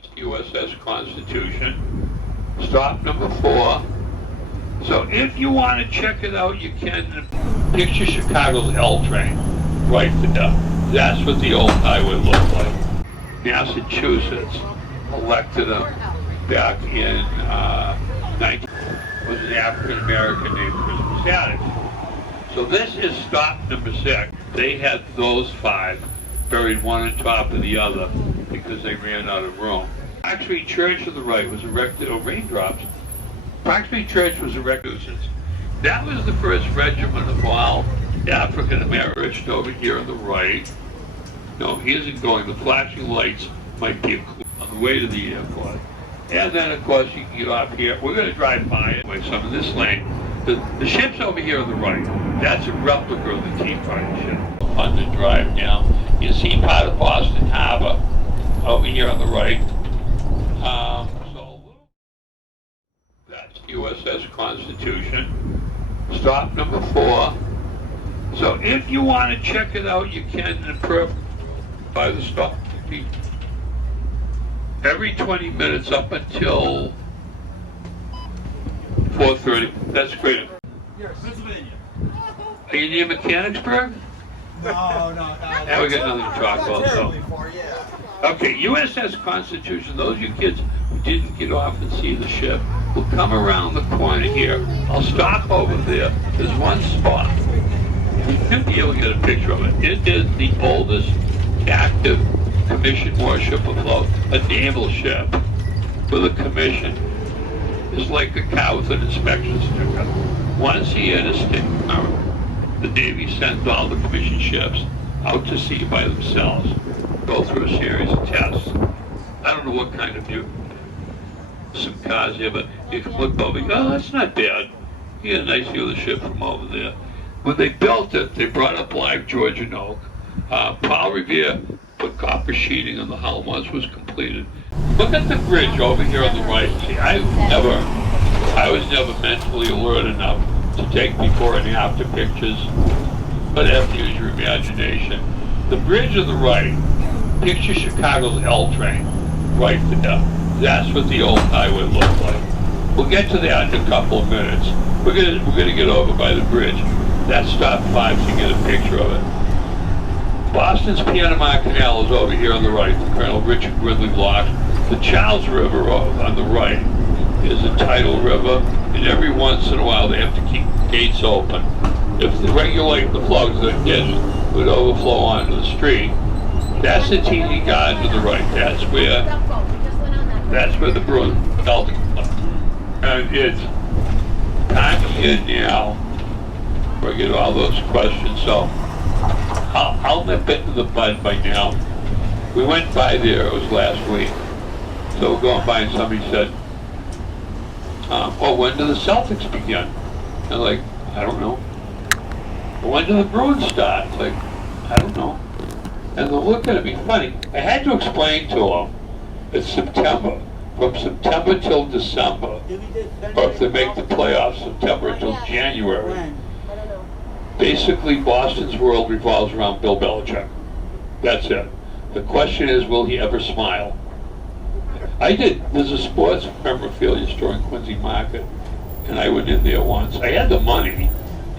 That's USS Constitution. Stop number 4. So if you want to check it out, you can picture Chicago's L train right there. That's what the old highway looked like. Massachusetts elected him back in 19 was an African American named Christmas Adams. So this is stop number 6. They had those 5 buried one on top of the other because they ran out of room. Actually, Church to the right was erected, raindrops. Proximity Church was erected since. That was the first regiment of all African Americans over here on the right. No, he isn't going. The flashing lights might be on the way to the airport. And then, of course, you can get off here. We're going to drive by it, like some of this lane. The ship's over here on the right. That's a replica of the Tea Party ship. On the drive down, you see part of Boston Harbor over here on the right. So that's USS Constitution. Stop number 4. So if you want to check it out, you can by the stop. Every 20 minutes up until 4:30. That's great. Pennsylvania. Are you near Mechanicsburg? No. Now we got nothing to talk about. So. Okay, USS Constitution. Those of you kids who didn't get off and see the ship will come around the corner here. I'll stop over there. There's one spot. You should be able to get a picture of it. It is the oldest active commissioned warship afloat. A naval ship with a commission is like a car with an inspection sticker. Once a year, the Navy sends all the commissioned ships out to sea by themselves, go through a series of tests. I don't know what kind of view. Some cars here, but you can look over. Oh, that's not bad. You get a nice view of the ship from over there. When they built it, they brought up live Georgian oak. Paul Revere put copper sheeting on the hull once it was completed. Look at the bridge over here on the right. See, I was never mentally alert enough to take before and after pictures, but have to use your imagination. The bridge on the right, picture Chicago's L train right there. That's what the old highway looked like. We'll get to that in a couple of minutes. We're gonna get over by the bridge. That's stop 5 so you get a picture of it. Boston's Panama Canal is over here on the right, the Colonel Richard Ridley Lock. The Charles River on the right is a tidal river, and every once in a while they have to keep gates open. If they regulate the flow, the ditch would overflow onto the street. That's the TD Garden to the right. That's where the Bruins felt it. And it's time here now where I get all those questions. So I'll nip it in the bud by now. We went by there, it was last week. So we're going by and somebody said, when do the Celtics begin? And I'm like, I don't know. When do the Bruins start? Like, I don't know. And they're looking at me funny. I had to explain to them, it's September. From September till December, or if they make the playoffs, September till January. Basically, Boston's world revolves around Bill Belichick. That's it. The question is, will he ever smile? There's a sports memorabilia store in Quincy Market, and I went in there once. I had the money,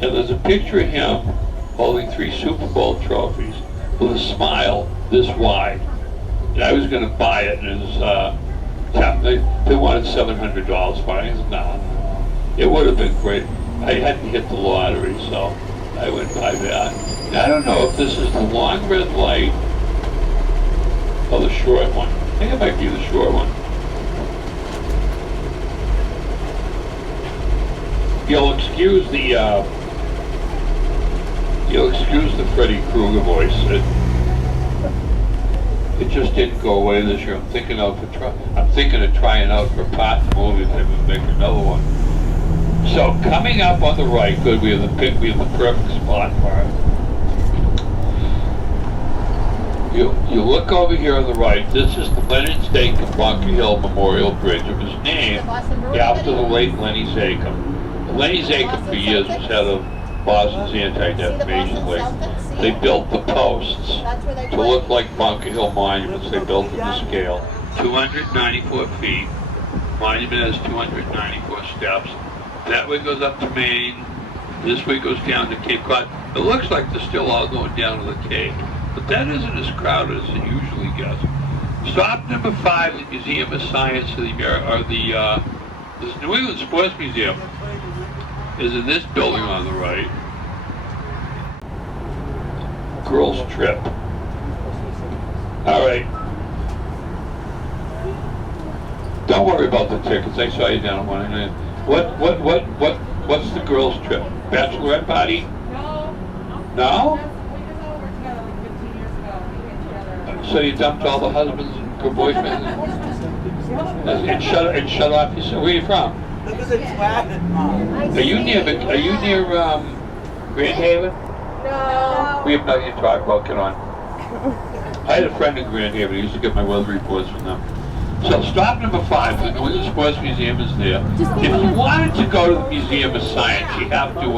and there's a picture of him holding 3 Super Bowl trophies with a smile this wide. And I was going to buy it, and they wanted $700 for it. No, it would have been great. I hadn't hit the lottery, so I went by that. Now, I don't know if this is the long red light or the short one. I think it might be the short one. You'll excuse the Freddy Krueger voice. It just didn't go away this year. I'm thinking of trying out for part the movie, maybe make another one. So coming up on the right, good, we have the perfect spot for it. You look over here on the right. This is the Leonard Zakim Bunker Hill Memorial Bridge. It was named after the late Lenny Zakim. Lenny Zakim for years was head of Boston's Anti-Defamation League. They built the posts to look like Bunker Hill monuments. They built them to scale. 294 feet. Monument has 294 steps. That way goes up to Maine. This way goes down to Cape Cod. It looks like they're still all going down to the Cape, but that isn't as crowded as it usually gets. Stop number 5, the Museum of Science of the this New England Sports Museum is in this building on the right. Girls trip. All right. Don't worry about the tickets. I saw you down at 1. What's the girls trip? Bachelorette party? No. No? We just all worked together like 15 years ago. We get together. So you dumped all the husbands and boyfriends and shut off your. Where are you from? Are you near Grand Haven? No. We have nothing to talk about. Get on. I had a friend in Grand Haven. I used to get my weather reports from them. So stop number 5, the New England Sports Museum is there. If you wanted to go to the Museum of Science, you have to,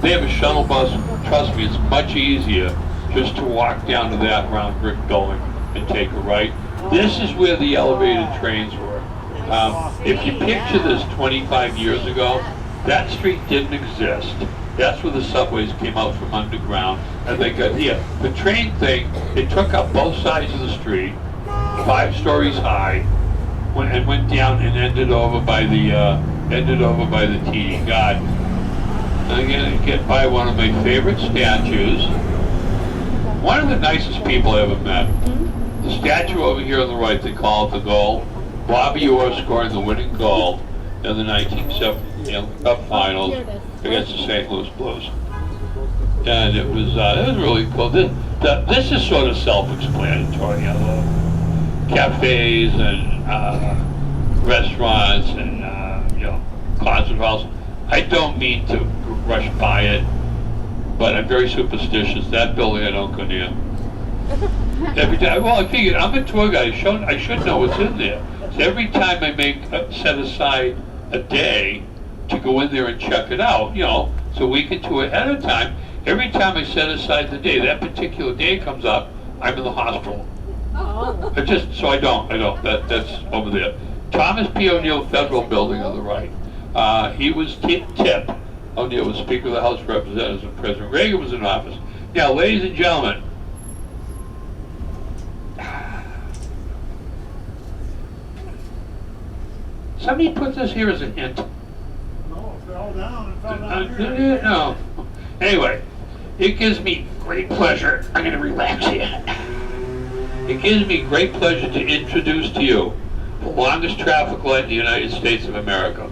they have a shuttle bus. Trust me, it's much easier just to walk down to that round brick building and take a right. This is where the elevated trains were. If you picture this 25 years ago, that street didn't exist. That's where the subways came out from underground, and they got here. The train thing, it took up both sides of the street, 5 stories high, and went down and ended over by the TD Garden. And again, get by one of my favorite statues. One of the nicest people I ever met. The statue over here on the right, they call it the goal. Bobby Orr scoring the winning goal in the 1970 Cup Finals against the St. Louis Blues. And it was really cool. This is sort of self-explanatory. Cafes and restaurants and concert halls. I don't mean to rush by it, but I'm very superstitious. That building I don't go near. Every time, well, I figured I'm a tour guide. I should know what's in there. So every time I set aside a day to go in there and check it out, so a week or two ahead of time. Every time I set aside the day, that particular day comes up, I'm in the hospital. Oh. I don't. That's over there. Thomas P. O'Neill Federal Building on the right. He was Tip O'Neill was Speaker of the House of Representatives when President Reagan was in office. Now, ladies and gentlemen, somebody put this here as a hint. No, it fell down. It fell down here. No. Anyway, it gives me great pleasure. I'm going to relax here. It gives me great pleasure to introduce to you the longest traffic light in the United States of America.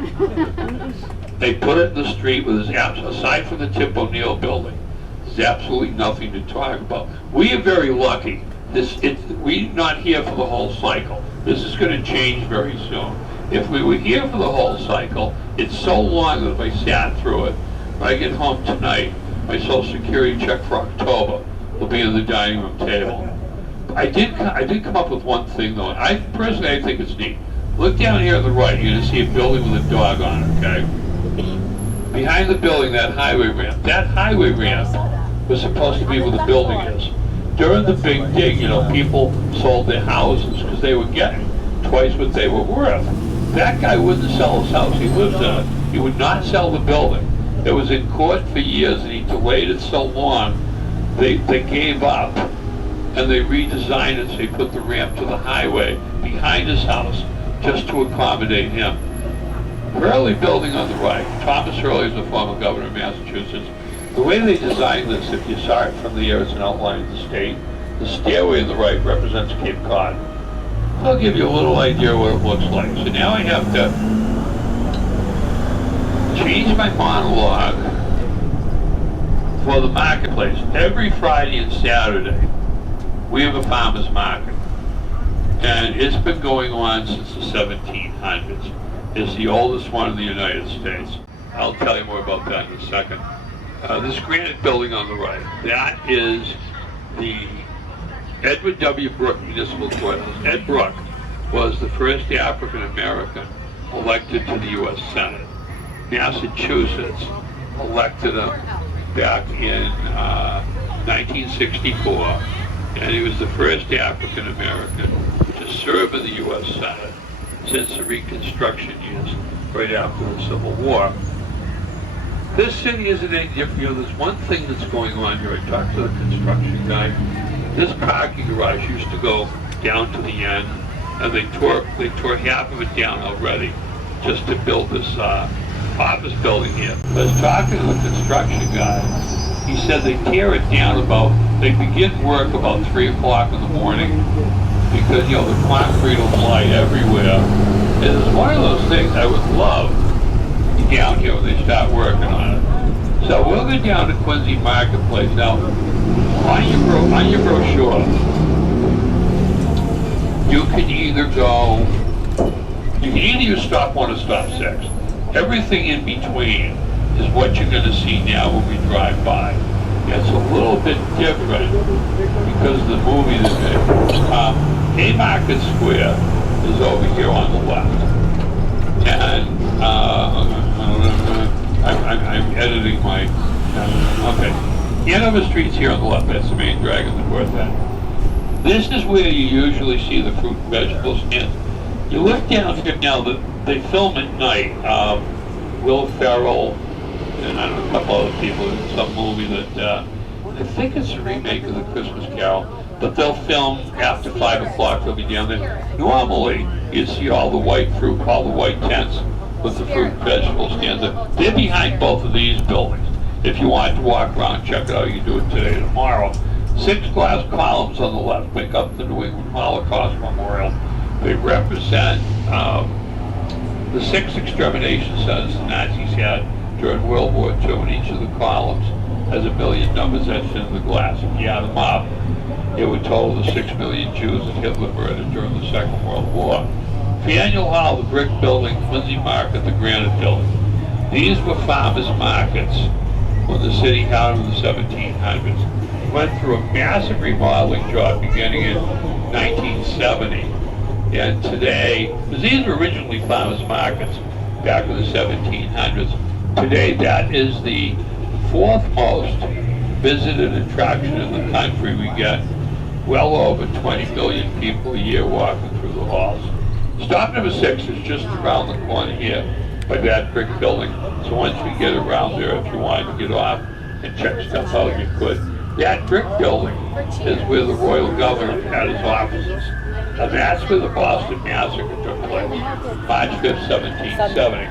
They put it in the street with aside from the Tip O'Neill building, there's absolutely nothing to talk about. We are very lucky. We're not here for the whole cycle. This is going to change very soon. If we were here for the whole cycle, it's so long that if I sat through it, when I get home tonight, my Social Security check for October will be on the dining room table. I did come up with one thing though. I think it's neat. Look down here on the right, you're going to see a building with a dog on it, okay? Behind the building, that highway ramp was supposed to be where the building is. During the big dig, people sold their houses because they were getting twice what they were worth. That guy wouldn't sell his house. He lives in it. He would not sell the building. It was in court for years, and he delayed it so long, they gave up, and they redesigned it, so they put the ramp to the highway behind his house just to accommodate him. Hurley building on the right. Thomas Hurley is the former governor of Massachusetts. The way they designed this, if you saw it from the air, it's an outline of the state. The stairway on the right represents Cape Cod. I'll give you a little idea what it looks like. So now I have to change my monologue for the marketplace. Every Friday and Saturday, we have a farmer's market. And it's been going on since the 1700s. It's the oldest one in the United States. I'll tell you more about that in a second. This granite building on the right, that is the Edward W. Brooke Municipal Courthouse. Ed Brooke was the first African American elected to the U.S. Senate. Massachusetts elected him back in 1964, and he was the first African American to serve in the U.S. Senate since the Reconstruction years, right after the Civil War. This city isn't any different. You know, there's one thing that's going on here. I talked to the construction guy. This parking garage used to go down to the end, and they tore half of it down already just to build this office building here. I was talking to the construction guy. He said they tear it down they begin work about 3 o'clock in the morning because, you know, the concrete will fly everywhere. And it's one of those things I would love to get down here when they start working on it. So we'll go down to Quincy Marketplace. Now, on your brochure, you can either use stop 1 or stop 6. Everything in between is what you're going to see now when we drive by. It's a little bit different because of the movie that Haymarket Square is over here on the left. And I'm editing my, okay. Hanover Street's here on the left, that's the main drag of the north end. This is where you usually see the fruit and vegetable stands. You look down here now, they film at night. Will Ferrell and I don't know, a couple other people in some movie that, I think it's a remake of the Christmas Carol, but they'll film after 5 o'clock, they'll be down there. Normally, you see all the white fruit, all the white tents with the fruit and vegetable stands. They're behind both of these buildings. If you want to walk around, check it out, you can do it today or tomorrow. 6 glass columns on the left make up the New England Holocaust Memorial. They represent the 6 extermination centers the Nazis had during World War II, and each of the columns has a million numbers etched into the glass. If you add them up, it would total the 6 million Jews that Hitler murdered during the Second World War. Faneuil Hall, the brick building, Quincy Market, the granite building. These were farmers' markets when the city had them in the 1700s. Went through a massive remodeling job beginning in 1970. And today, because these were originally farmers' markets back in the 1700s, today that is the 4th most visited attraction in the country. We get well over 20 million people a year walking through the halls. Stop number 6 is just around the corner here by that brick building. So once we get around there, if you wanted to get off and check stuff out, you could. That brick building is where the royal governor had his offices. And that's where the Boston Massacre took place, March 5th, 1770.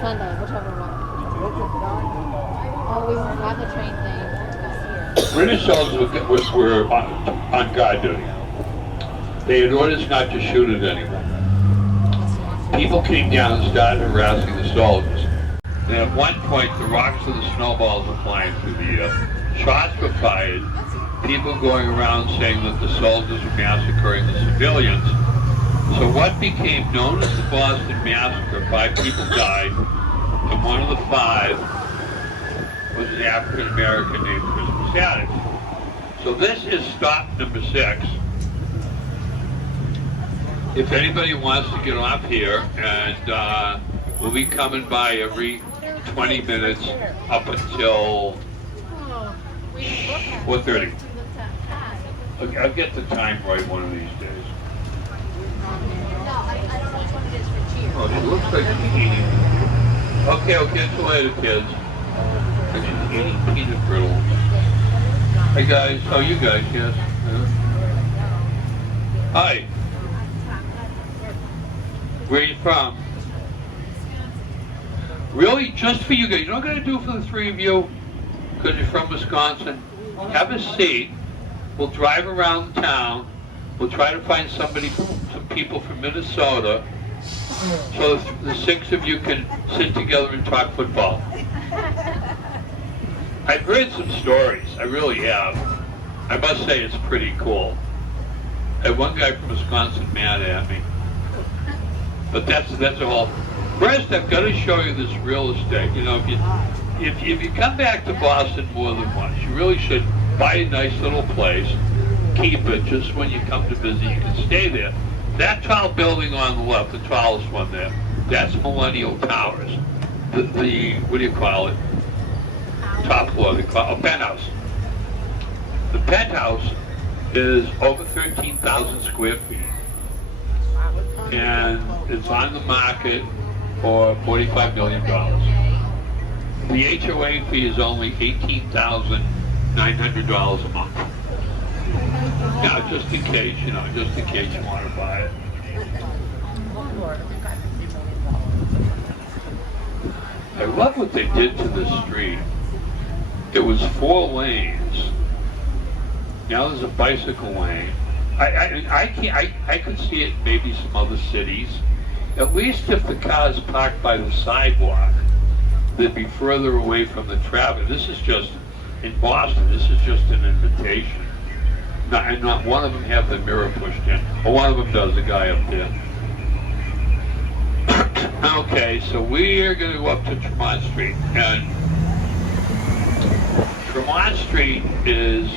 British soldiers were on guard duty. They had orders not to shoot at anyone. People came down and started harassing the soldiers. And at one point, the rocks of the snowballs were flying through the air. Shots were fired. People going around saying that the soldiers were massacring the civilians. So what became known as the Boston Massacre, 5 people died, and one of the 5 was an African American named Christmas Adams. So this is stop number 6. If anybody wants to get off here, and we'll be coming by every 20 minutes up until 4:30. I'll get the time right one of these days. Oh, it looks like she's eating. Okay, I'll catch you later, kids. She's eating peanut brittle. Hey guys, oh you guys, yes. Hi. Where are you from? Really? Just for you guys? You're not going to do it for the 3 of you? Because you're from Wisconsin? Have a seat. We'll drive around town. We'll try to find some people from Minnesota, so the 6 of you can sit together and talk football. I've heard some stories. I really have. I must say it's pretty cool. I had one guy from Wisconsin mad at me. But that's a whole. First, I've got to show you this real estate. You know, if you come back to Boston more than once, you really should buy a nice little place, keep it, just when you come to visit, you can stay there. That tall building on the left, the tallest one there, that's Millennial Towers. The what do you call it? Top floor, they call it a penthouse. The penthouse is over 13,000 square feet. And it's on the market for $45 million. The HOA fee is only $18,900 a month. Now, just in case, just in case you want to buy it. I love what they did to this street. It was 4 lanes. Now there's a bicycle lane. I could see it in maybe some other cities. At least if the cars parked by the sidewalk, they'd be further away from the traffic. This is just, in Boston, this is just an invitation. And not one of them have the mirror pushed in. Or one of them does, the guy up there. Okay, so we're going to go up to Tremont Street. And Tremont Street is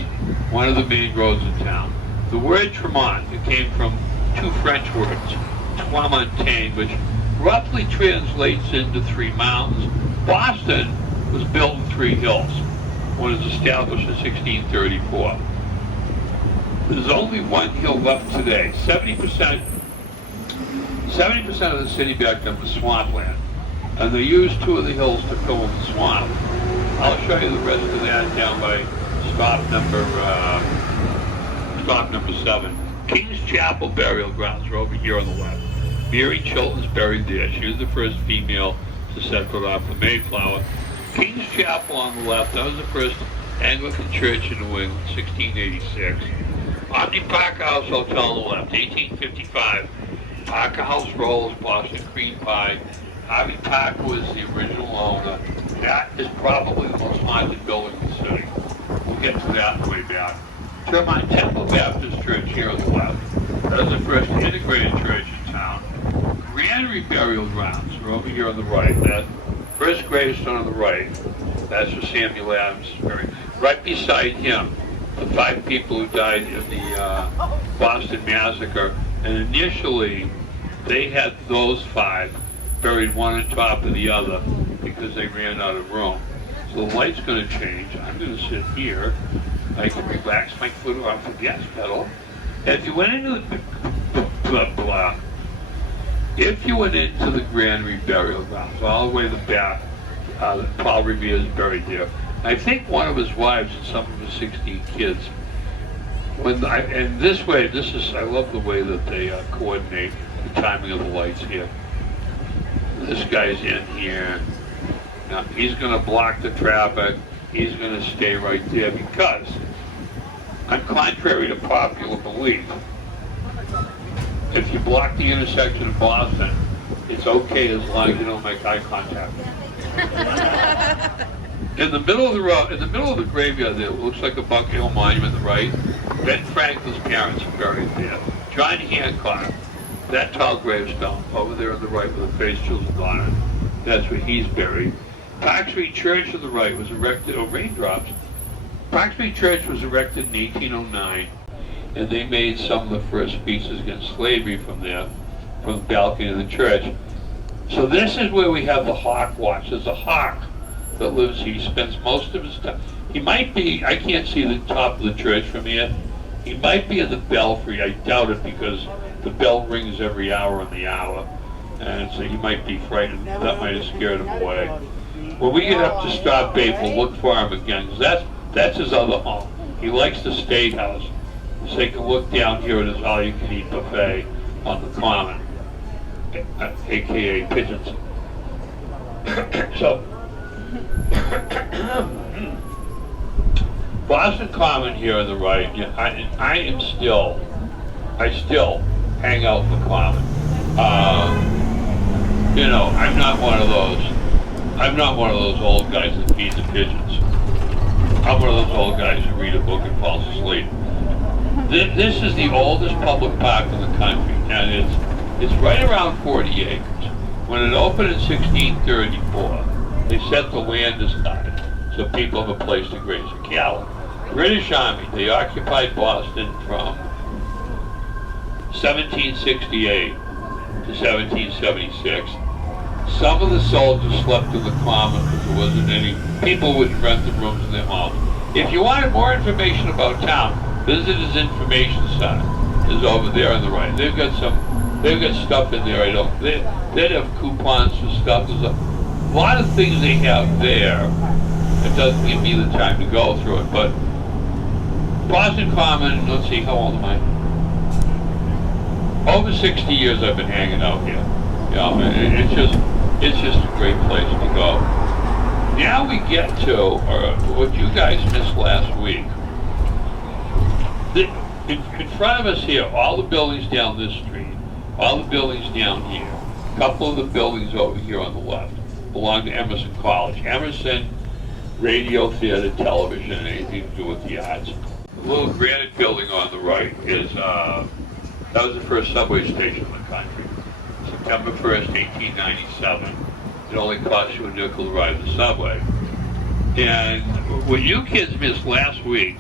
one of the main roads in town. The word Tremont, it came from 2 French words, Trois-Montagnes, which roughly translates into 3 mountains. Boston was built in 3 hills when it was established in 1634. There's only 1 hill left today. 70% of the city back then was swampland, and they used 2 of the hills to fill in the swamp. I'll show you the rest of that down by stop number 7. King's Chapel burial grounds are over here on the left. Mary Chilton's buried there. She was the first female to set foot off the Mayflower. King's Chapel on the left, that was the first Anglican church in New England, 1686. Omni Parker House Hotel on the left, 1855. Parker House Rolls, Boston Cream Pie. Harvey Parker was the original owner. That is probably the most haunted building in the city. We'll get to that on the way back. Tremont Temple Baptist Church here on the left. That was the first integrated church in town. Granary Burial Grounds are over here on the right. That first gravestone on the right, that's where Samuel Adams is buried. Right beside him, the 5 people who died in the Boston Massacre. And initially, they had those 5 buried one on top of the other because they ran out of room. So the light's going to change. I'm going to sit here. I can relax my foot off the gas pedal. And if you went into the Granary burial grounds, all the way to the back, Paul Revere is buried there. I think one of his wives and some of his 16 kids. And this way, I love the way that they coordinate the timing of the lights here. This guy's in here. Now, he's going to block the traffic. He's going to stay right there because, contrary to popular belief, if you block the intersection of Boston, it's okay as long as you don't make eye contact. In the middle of the road, in the middle of the graveyard there, it looks like a Bunker Hill monument on the right. Ben Franklin's parents are buried there. John Hancock, that tall gravestone over there on the right with the face chiseled on it, that's where he's buried. Park Street Church on the right was erected, raindrops. Park Street Church was erected in 1809, and they made some of the first speeches against slavery from there, from the balcony of the church. So this is where we have the hawk watch. There's a hawk that lives here. He spends most of his time. He might be, I can't see the top of the church from here. He might be in the belfry. I doubt it because the bell rings every hour on the hour. And so he might be frightened. That might have scared him away. When we get up to Stop Bay, we'll look for him again, because that's his other home. He likes the State House. So you can look down here at his all-you-can-eat buffet on the Common, a.k.a. Pigeons. So, Boston Common here on the right, I still hang out in the Common. I'm not one of those old guys that feeds the pigeons. I'm one of those old guys who read a book and falls asleep. This is the oldest public park in the country, and it's right around 40 acres. When it opened in 1634, they set the land aside so people have a place to graze their cattle. British Army, they occupied Boston from 1768 to 1776. Some of the soldiers slept in the Common because there wasn't any, people wouldn't rent the rooms in their homes. If you wanted more information about town, Visitors Information Center is over there on the right. They've got stuff in there. They'd have coupons for stuff. There's a lot of things they have there. It doesn't give me the time to go through it, but Boston Common, let's see, how old am I? Over 60 years I've been hanging out here. You know, it's just a great place to go. Now we get to what you guys missed last week. In front of us here, all the buildings down this street, all the buildings down here, a couple of the buildings over here on the left belong to Emerson College. Emerson, radio, theater, television, and anything to do with the arts. The little granite building on the right is, that was the first subway station in the country. September 1st, 1897. It only cost you a nickel to ride the subway. And what you kids missed last week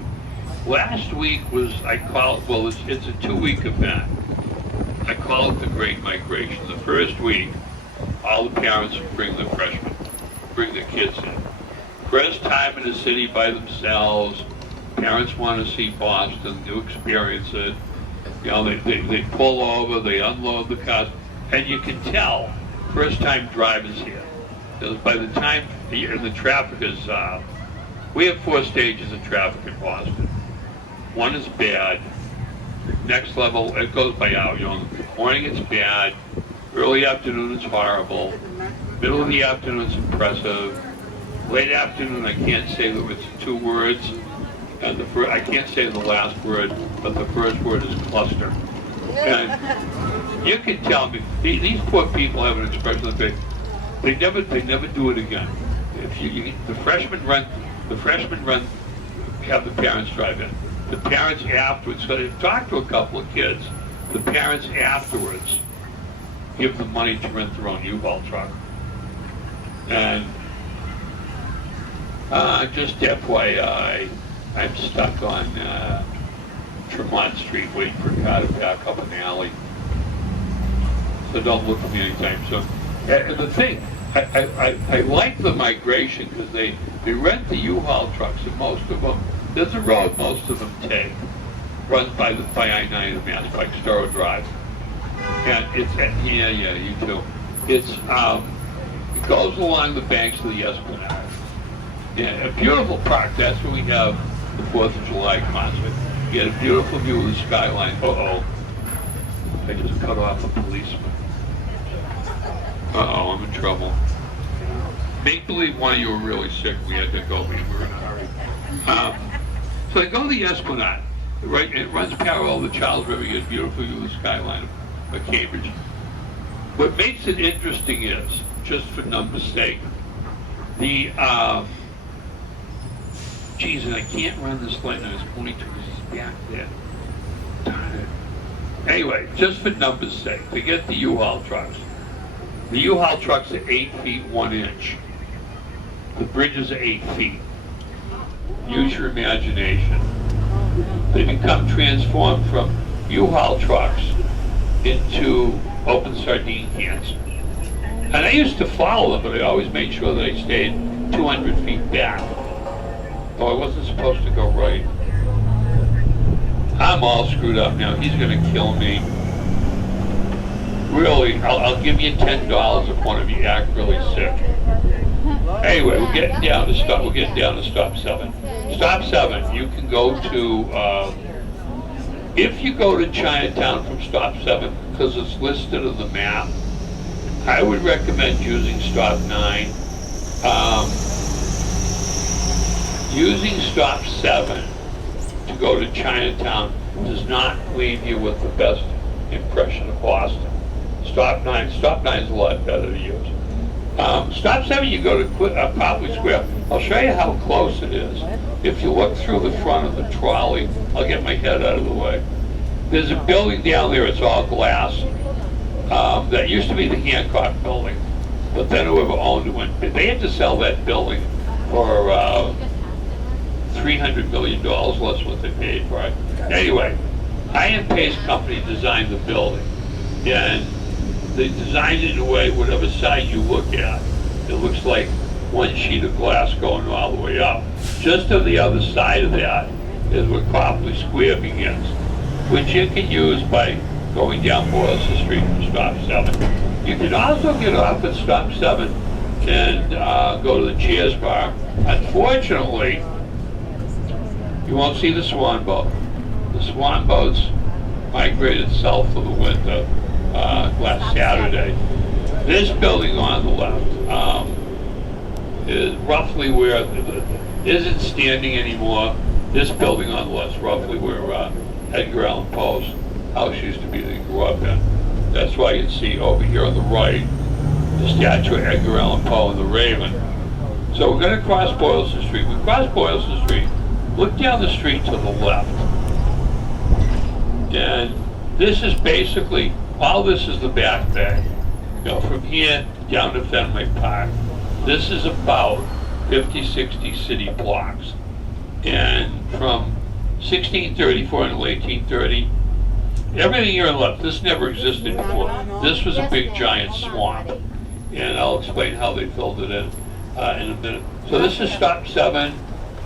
was, I call it, well, it's a 2-week event. I call it the Great Migration. The first week, all the parents bring the freshmen, bring the kids in. First time in the city by themselves. Parents want to see Boston, to experience it. You know, they pull over, they unload the cars, and you can tell, first time drivers here. Because by the time the traffic is, we have 4 stages of traffic in Boston. One is bad. Next level, it goes by hour. You know, morning it's bad. Early afternoon is horrible. Middle of the afternoon is impressive. Late afternoon, I can't say that it's 2 words. And I can't say the last word, but the first word is cluster. And you can tell me, these poor people have an expression of faith. They never do it again. If the freshmen run, have the parents drive in. The parents afterwards, so they've talked to a couple of kids, the parents afterwards give them money to rent their own U-Haul truck. And just FYI, I'm stuck on Tremont Street waiting for a car to back up an alley. So don't look at me anytime soon. And the thing, I like the migration because they rent the U-Haul trucks, and most of them, there's a road most of them take, runs by I-9 and Mass Pike, Storrow Drive. And it's, yeah, you too. It goes along the banks of the Esplanade. Yeah, a beautiful park. That's where we have the 4th of July concert. You get a beautiful view of the skyline. Uh-oh. I just cut off a policeman. Uh-oh, I'm in trouble. Make believe one of you were really sick. We had to go. We were in a hurry. So I go to the Esplanade. Right, it runs parallel to the Charles River. You get a beautiful view of the skyline of Cambridge. What makes it interesting is, just for numbers' sake, the geez, and I can't run this light, and I was pointing to his back there. Darn it. Anyway, just for numbers' sake, they get the U-Haul trucks. The U-Haul trucks are 8 feet 1 inch. The bridges are 8 feet. Use your imagination. They become transformed from U-Haul trucks into open sardine cans. And I used to follow them, but I always made sure that I stayed 200 feet back. Oh, I wasn't supposed to go right. I'm all screwed up now. He's going to kill me. Really, I'll give you $10 if one of you act really sick. Anyway, we're getting down to stop 7. Stop 7, you can go to, if you go to Chinatown from stop 7, because it's listed on the map, I would recommend using stop 9. Using stop 7 to go to Chinatown does not leave you with the best impression of Boston. Stop 9 is a lot better to use. Stop 7, you go to Copley Square. I'll show you how close it is. If you look through the front of the trolley, I'll get my head out of the way. There's a building down there, it's all glass. That used to be the Hancock building, but then whoever owned it went, they had to sell that building for $300 million, less what they paid for it. Anyway, Iron Pace Company designed the building, and they designed it in a way, whatever side you look at, it looks like one sheet of glass going all the way up. Just on the other side of that is where Copley Square begins, which you can use by going down Boylston Street from stop 7. You can also get off at stop 7 and go to the Cheers Bar. Unfortunately, you won't see the Swan Boat. The Swan Boats migrated south for the winter last Saturday. This building on the left is roughly where, isn't standing anymore. This building on the left is roughly where Edgar Allan Poe's house used to be that he grew up in. That's why you can see over here on the right, the statue of Edgar Allan Poe and the Raven. So we're going to cross Boylston Street. We cross Boylston Street, look down the street to the left. And this is basically, all this is the Back Bay. You know, from here down to Fenway Park. This is about 50, 60 city blocks. And from 1634 until 1830, everything here on the left, this never existed before. This was a big giant swamp. And I'll explain how they filled it in a minute. So this is stop 7,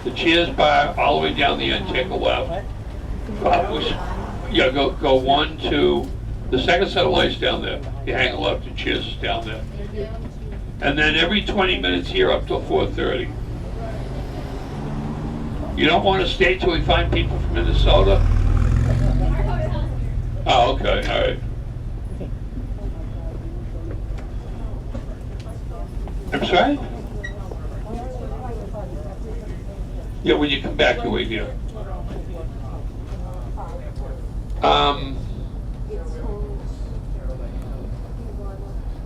the Cheers Bar, all the way down the end, take a left. Yeah, go 1, 2, the second set of lights down there. You hang a left and Cheers is down there. And then every 20 minutes here up till 4:30. You don't want to stay till we find people from Minnesota? Oh, okay, all right. I'm sorry? Yeah, when you come back, you wait here.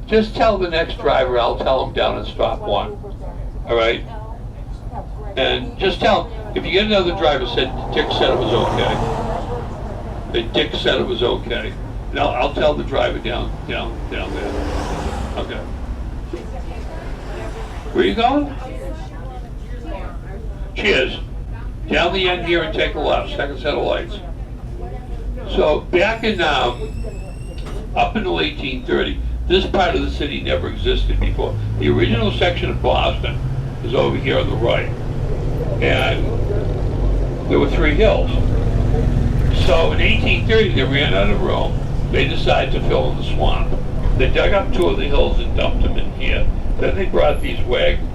Just tell the next driver, I'll tell him down at stop 1. All right? And just tell him, if you get another driver, said Dick said it was okay. That Dick said it was okay. And I'll tell the driver down there. Okay. Where are you going? Cheers. Down the end here and take a left, second set of lights. So back in, up until 1830, this part of the city never existed before. The original section of Boston is over here on the right. And there were 3 hills. So in 1830, they ran out of room. They decided to fill in the swamp. They dug up 2 of the hills and dumped them in here. Then they brought these wagons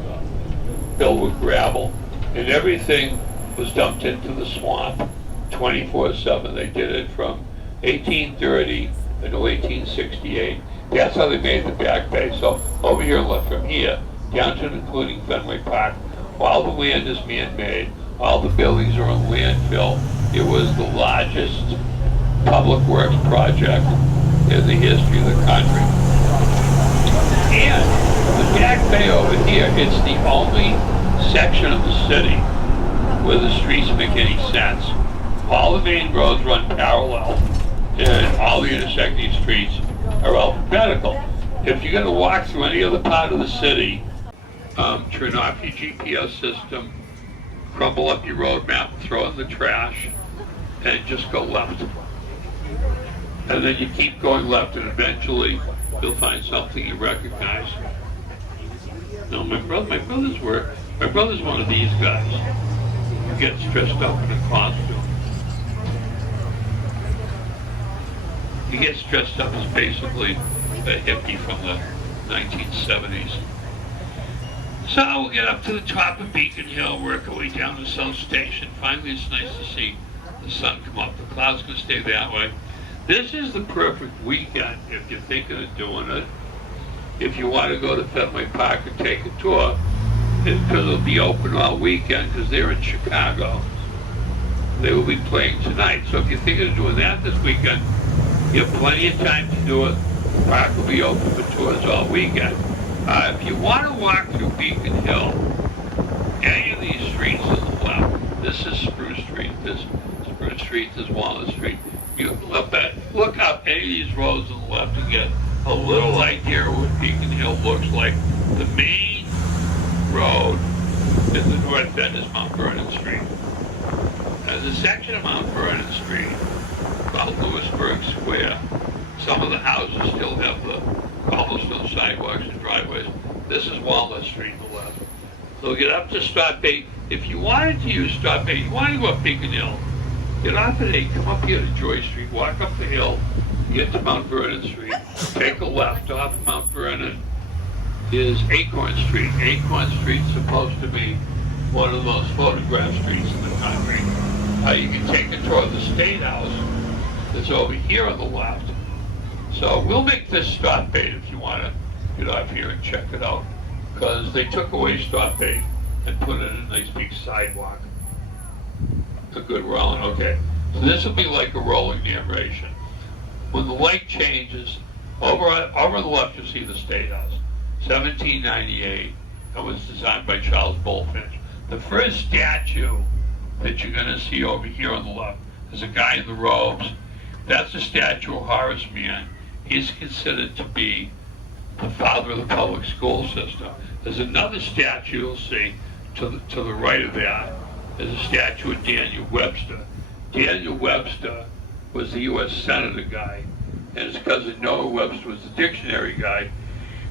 filled with gravel, and everything was dumped into the swamp 24/7. They did it from 1830 until 1868. That's how they made the Back Bay. So over here left from here, down to and including Fenway Park, all the land is man-made, all the buildings are on landfill. It was the largest public works project in the history of the country. And the Back Bay over here, it's the only section of the city where the streets make any sense. All the main roads run parallel, and all the intersecting streets are alphabetical. If you're going to walk through any other part of the city, turn off your GPS system, crumble up your road map, throw it in the trash, and just go left. And then you keep going left, and eventually you'll find something you recognize. No, my brother's one of these guys who gets dressed up in a costume. He gets dressed up as basically a hippie from the 1970s. So we'll get up to the top of Beacon Hill, work our way down to South Station. Finally, it's nice to see the sun come up. The clouds can stay that way. This is the perfect weekend if you're thinking of doing it. If you want to go to Fenway Park and take a tour, because it'll be open all weekend because they're in Chicago. They will be playing tonight. So if you're thinking of doing that this weekend, you have plenty of time to do it. The park will be open for tours all weekend. If you want to walk through Beacon Hill, any of these streets on the left, this is Spruce Street, this is Spruce Street, this is Walnut Street. You look up any of these roads on the left and get a little idea of what Beacon Hill looks like. The main road in the north end is Mount Vernon Street. There's a section of Mount Vernon Street called Lewisburg Square. Some of the houses still have the cobblestone sidewalks and driveways. This is Walnut Street on the left. So we get up to stop 8 If you wanted to use stop bait, you wanted to go up Beacon Hill, get off at 8, come up here to Joy Street, walk up the hill, get to Mount Vernon Street, take a left off Mount Vernon is Acorn Street. Acorn Street's supposed to be one of the most photographed streets in the country. You can take a tour of the State House that's over here on the left. So we'll make this stop bait if you want to get off here and check it out, because they took away stop bait and put in a nice big sidewalk. A good rolling, okay. So this will be like a rolling narration. When the light changes, over on the left you'll see the State House. 1798, it was designed by Charles Bulfinch. The first statue that you're going to see over here on the left is a guy in the robes. That's a statue of Horace Mann. He's considered to be the father of the public school system. There's another statue you'll see to the right of that is a statue of Daniel Webster. Daniel Webster was the U.S. Senator guy, and his cousin Noah Webster was the dictionary guy.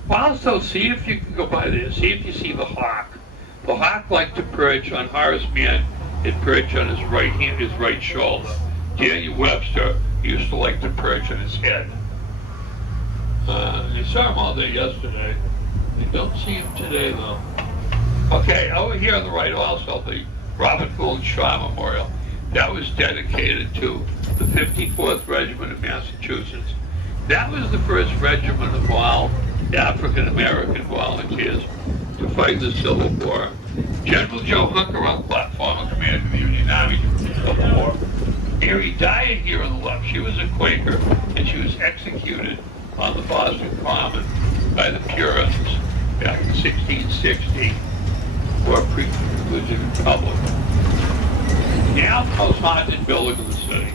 Also, see if you can go by there, see if you see the hawk. The hawk liked to perch on Horace Mann. It perched on his right hand, his right shoulder. Daniel Webster used to like to perch on his head. I saw him all day yesterday. I don't see him today though. Okay, over here on the right also, the Robert Gould Shaw Memorial. That was dedicated to the 54th Regiment of Massachusetts. That was the first regiment of all African American volunteers to fight the Civil War. General Joe Hunker on the platform, commander of the Union Army during the Civil War. Mary Dyer here on the left, she was a Quaker, and she was executed on the Boston Common by the Puritans back in 1660 for a pre-religion republic. Now, most haunted building in the city.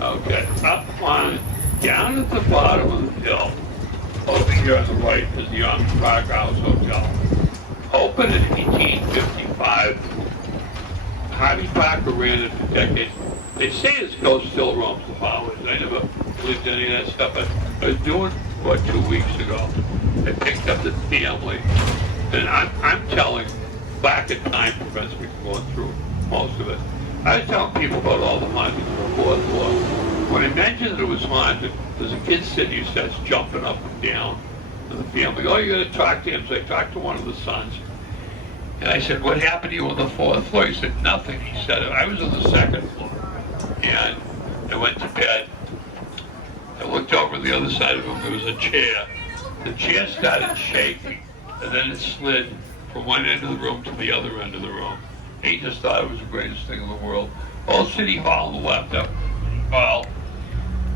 Okay, up on, down at the bottom of the hill, over here on the right is the Army Park House Hotel. Opened in 1855. Harvey Parker ran it for decades. They say his ghost still roams the hallways. I never believed any of that stuff. I was doing, 2 weeks ago. I picked up the family, and I'm telling, lack of time prevents me from going through most of it. I was telling people about all the hauntings on the 4th floor. When I mentioned that it was haunted, there's a kid sitting who starts jumping up and down. And the family, oh, you got to talk to him. So I talked to one of the sons. And I said, what happened to you on the 4th floor? He said, nothing. He said, I was on the 2nd floor. And I went to bed. I looked over the other side of him. There was a chair. The chair started shaking. And then it slid from one end of the room to the other end of the room. He just thought it was the greatest thing in the world. Old City Hall on the left up. Well,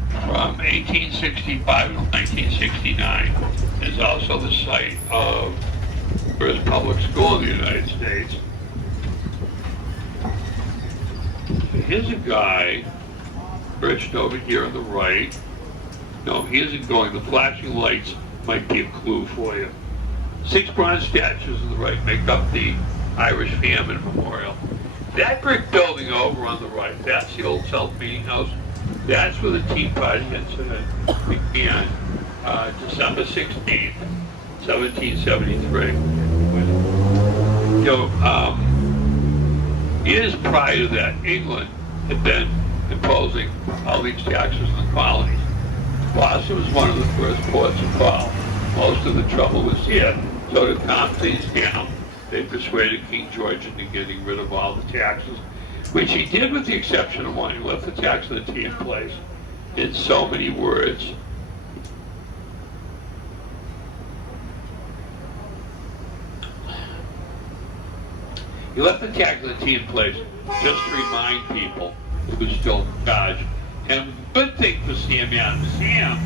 from 1865 to 1969 is also the site of the first public school in the United States. So here's a guy perched over here on the right. No, he isn't going. The flashing lights might be a clue for you. 6 bronze statues on the right make up the Irish Famine Memorial. That brick building over on the right, that's the old Self-Meeting House. That's where the Tea Party incident began, December 16th, 1773. Years prior to that, England had been imposing all these taxes on the colonies. Boston was one of the first ports of call. Most of the trouble was here. So to calm things down, they persuaded King George into getting rid of all the taxes, which he did with the exception of one. He left the tax on the tea in place in so many words. He left the tax on the tea in place just to remind people who was still in charge. And good thing for Sam Young. Sam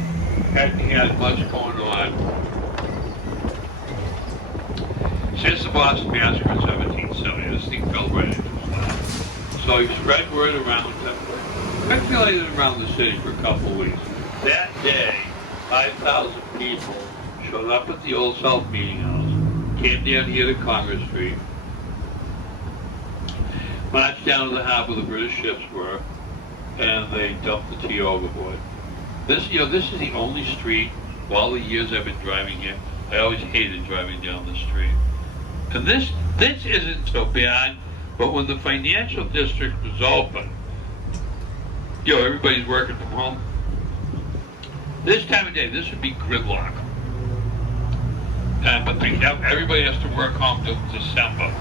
hadn't had much going on since the Boston Massacre in 1770. This thing fell right into his lap. So he spread word around, speculated around the city for a couple of weeks. That day, 5,000 people showed up at the old South Meeting House, came down here to Congress Street, marched down to the harbor where the British ships were, and they dumped the tea overboard. This is the only street, of all the years I've been driving here, I always hated driving down the street. And this isn't so bad, but when the financial district was open, everybody's working from home. This time of day, this would be gridlock. But everybody has to work home till December.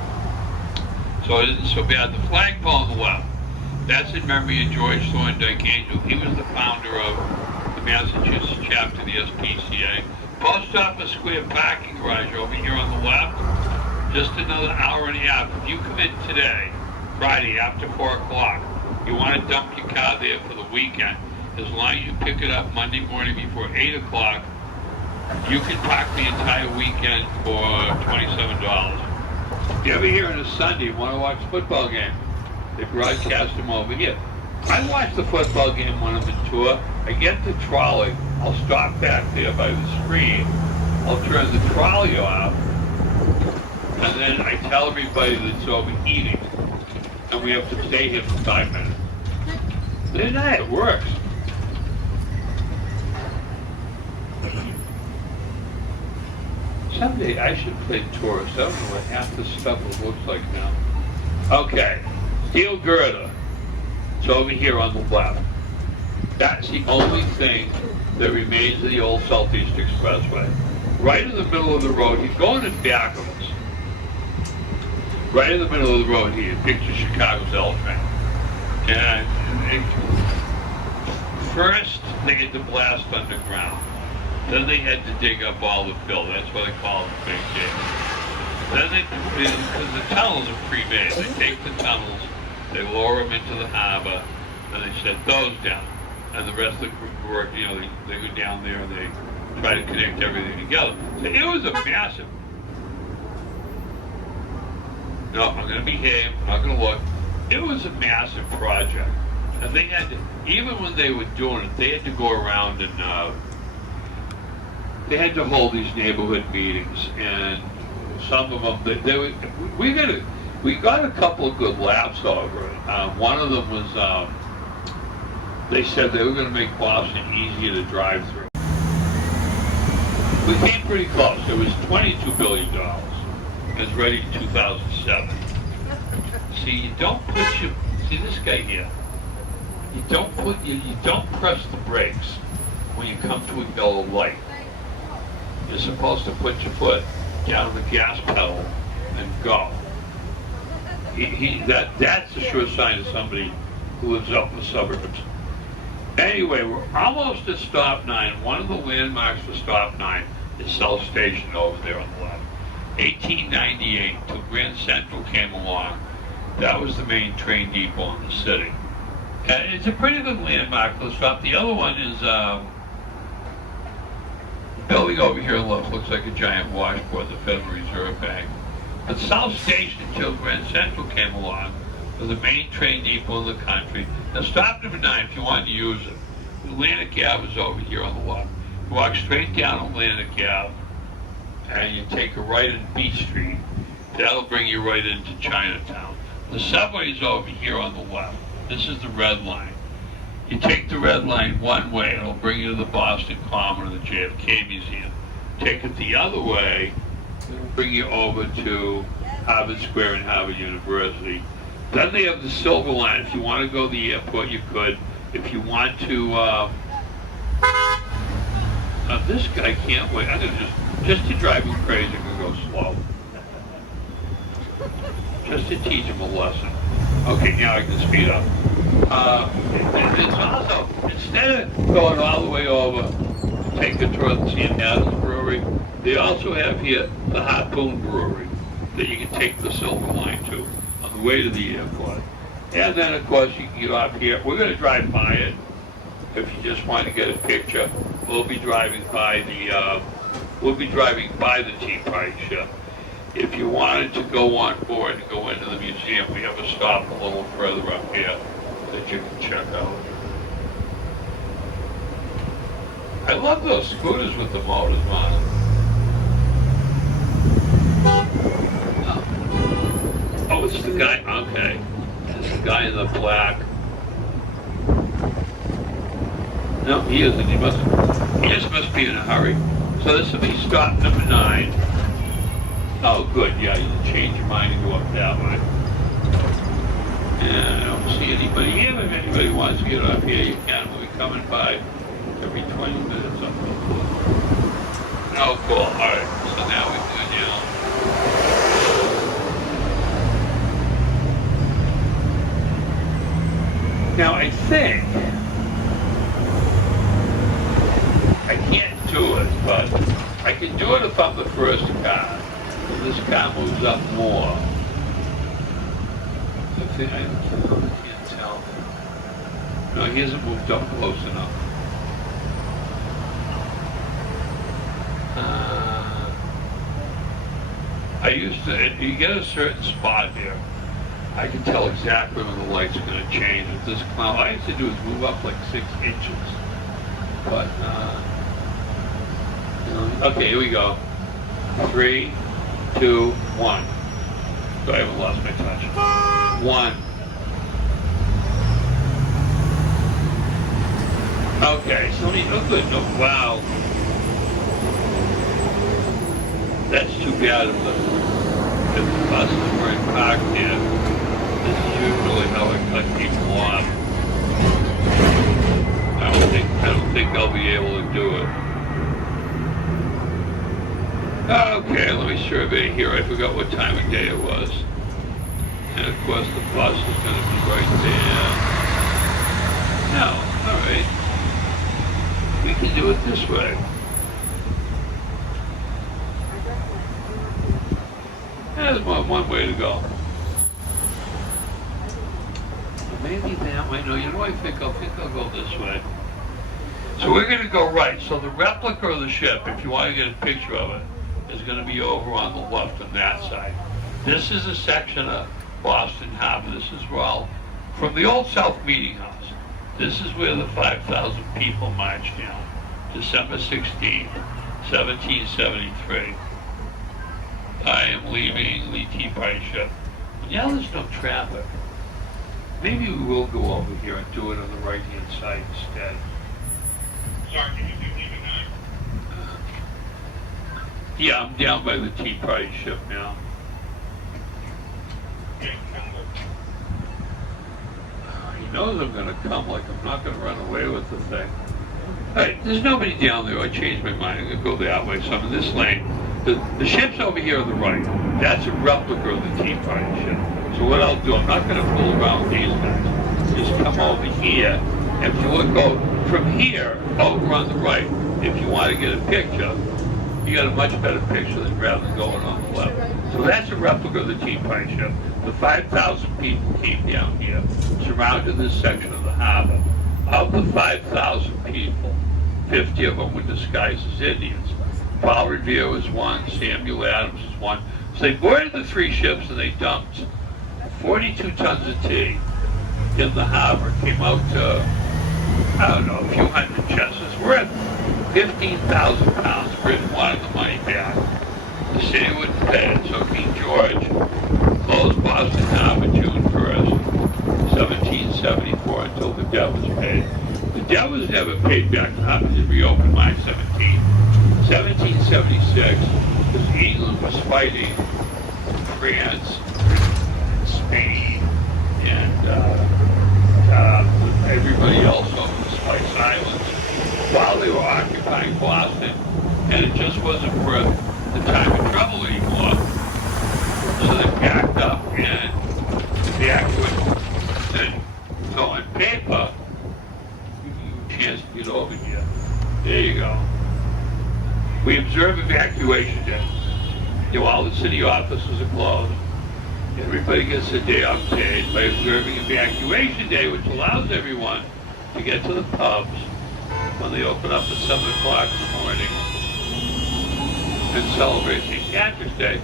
So it isn't so bad. The flagpole on the left, that's in memory of George Thorndike Angel. He was the founder of the Massachusetts chapter of the SPCA. Post Office Square parking garage over here on the left, just another hour and a half. If you come in today, Friday after 4 o'clock, you want to dump your car there for the weekend, as long as you pick it up Monday morning before 8 o'clock, you can park the entire weekend for $27. If you ever hear on a Sunday you want to watch a football game, they broadcast them over here. I watch the football game when I'm in tour. I get the trolley. I'll stop back there by the screen. I'll turn the trolley off. And then I tell everybody that's overheating. And we have to stay here for 5 minutes. Then it works. Someday I should play tourist. I don't know what half this stuff looks like now. Okay. Steel girder. It's over here on the left. That's the only thing that remains of the old Southeast Expressway. Right in the middle of the road, he's going in back of us. Right in the middle of the road here, picture Chicago's L train. And first they had to blast underground. Then they had to dig up all the fill. That's why they call it Big Dig. Then because the tunnels are pre-made, they take the tunnels, they lower them into the harbor, and they shut those down. And the rest of the work, they go down there and they try to connect everything together. So it was a massive. No, I'm going to behave. I'm not going to look. It was a massive project, and they had to, even when they were doing it, they had to go around and they had to hold these neighborhood meetings, and some of them we got a couple of good laughs over it. One of them was they said they were going to make Boston easier to drive through. We came pretty close. It was $22 billion. It was ready in 2007. See, you don't see this guy here. You don't press the brakes when you come to a yellow light. You're supposed to put your foot down on the gas pedal and go. That's a sure sign of somebody who lives up in the suburbs. Anyway, we're almost at Stop 9. One of the landmarks for Stop 9 is South Station over there on the left. 1898, till Grand Central came along. That was the main train depot in the city. And it's a pretty good landmark for the stop. The other one is the building over here on the left looks like a giant washboard, the Federal Reserve Bank. But South Station, till Grand Central came along, was the main train depot in the country. Now stop number 9 if you want to use it. Atlantic Ave is over here on the left. You walk straight down Atlantic Ave, and you take a right in Beach Street. That'll bring you right into Chinatown. The subway is over here on the left. This is the red line. You take the red line one way, it'll bring you to the Boston Common or the JFK Museum. Take it the other way, it'll bring you over to Harvard Square and Harvard University. Then they have the Silver Line. If you want to go to the airport, you could. If you want to, this guy can't wait. I'm gonna just to drive him crazy, I'm gonna go slow. Just to teach him a lesson. Okay, now I can speed up. It's also, instead of going all the way over to take a tour of the Chinatown Brewery, they also have here the Harpoon Brewery that you can take the Silver Line to on the way to the airport. And then, of course, you can get off here. We're going to drive by it. If you just want to get a picture, we'll be driving by the Tea Party ship. If you wanted to go on board and go into the museum, we have a stop a little further up here that you can check out. I love those scooters with the motors on them. Oh, it's the guy, okay. It's the guy in the black. No, he isn't. He just must be in a hurry. So this will be stop number 9. Oh, good, yeah, you can change your mind and go up that way. And I don't see anybody here, but if anybody wants to get off here, you can. We'll be coming by every 20 minutes up. Oh, cool, all right, so now we go down. Now, I think, I can't do it, but I can do it if I'm the first car. So this car moves up more. I can't tell. No, he hasn't moved up close enough. I used to, you get a certain spot here. I can tell exactly when the light's going to change with this cloud. All I have to do is move up like 6 inches. But, okay, here we go. 3, 2, 1. So I haven't lost my touch. 1. Okay, so let me, oh good, no, wow. That's too bad if the buses weren't parked here. This is usually how I cut people off. I don't think I'll be able to do it. Okay, let me survey here. I forgot what time of day it was. And of course the bus is going to be right there. No, all right. We can do it this way. There's one way to go. Maybe that way. No, you know what I think? I'll go this way. So we're going to go right. So the replica of the ship, if you want to get a picture of it, is going to be over on the left on that side. This is a section of Boston Harbor. This is well from the Old South Meeting House. This is where the 5,000 people marched down, December 16th, 1773. I am leaving the Tea Party ship. Now there's no traffic. Maybe we will go over here and do it on the right-hand side instead. Sorry, can you do me tonight? Yeah, I'm down by the Tea Party ship now. He knows I'm going to come, like I'm not going to run away with the thing. Hey, there's nobody down there. I changed my mind. I'm going to go that way. So I'm in this lane. The ship's over here on the right. That's a replica of the Tea Party ship. So what I'll do, I'm not going to fool around with these guys. Just come over here. If you would go from here over on the right, if you want to get a picture, you got a much better picture than rather than going on the left. So that's a replica of the Tea Party ship. The 5,000 people came down here, surrounded this section of the harbor. Of the 5,000 people, 50 of them were disguised as Indians. Paul Revere was one, Samuel Adams was one. So they boarded the 3 ships and they dumped 42 tons of tea in the harbor. Came out to, I don't know, a few hundred chests. Worth 15,000 pounds. Britain wanted the money back. The city wouldn't pay it, so King George closed Boston Harbor June 1st, 1774 until the debt was paid. The debt was never paid back. The harbor was reopened March 17th. 1776, because England was fighting France, Spain, and everybody else on the Spice Islands while they were occupying Boston, and it just wasn't worth the time of trouble anymore. So they packed up and evacuated. So on paper, give you a chance to get over here. There you go. We observe evacuation day. All the city offices are closed. Everybody gets a day off paid by observing evacuation day, which allows everyone to get to the pubs when they open up at 7 o'clock in the morning and celebrate St. Patrick's Day.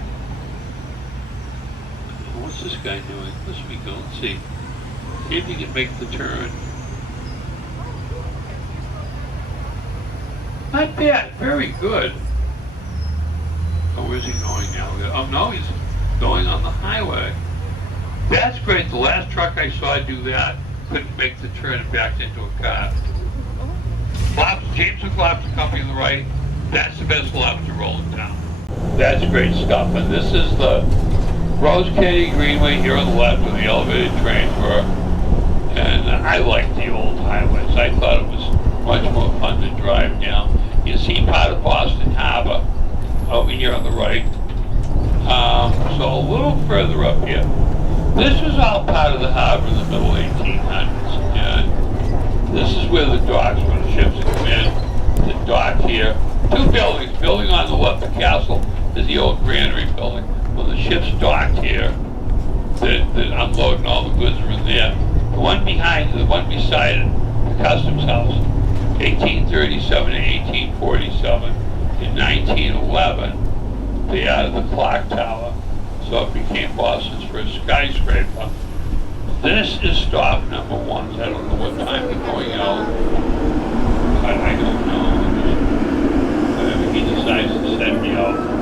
What's this guy doing? This week, let's see. See if he can make the turn. Not bad, very good. Oh, where's he going now? Oh no, he's going on the highway. That's great. The last truck I saw do that couldn't make the turn and backed into a car. James McLaughlin Company on the right. That's the best lobster rolling down. That's great stuff. And this is the Rose Canyon Greenway here on the left where the elevated trains were. And I liked the old highways. I thought it was much more fun to drive down. You see part of Boston Harbor over here on the right. So a little further up here. This was all part of the harbor in the middle 1800s. And this is where the docks, when the ships come in, the dock here. Two buildings. Building on the left, the castle, is the old granary building. When the ships docked here, they're unloading all the goods are in there. The one behind, the one beside it, the customs house, 1837 to 1847. In 1911, they added the clock tower, so it became Boston's first skyscraper. This is stop number 1. I don't know what time they're going out. I don't know. Whenever he decides to send me out.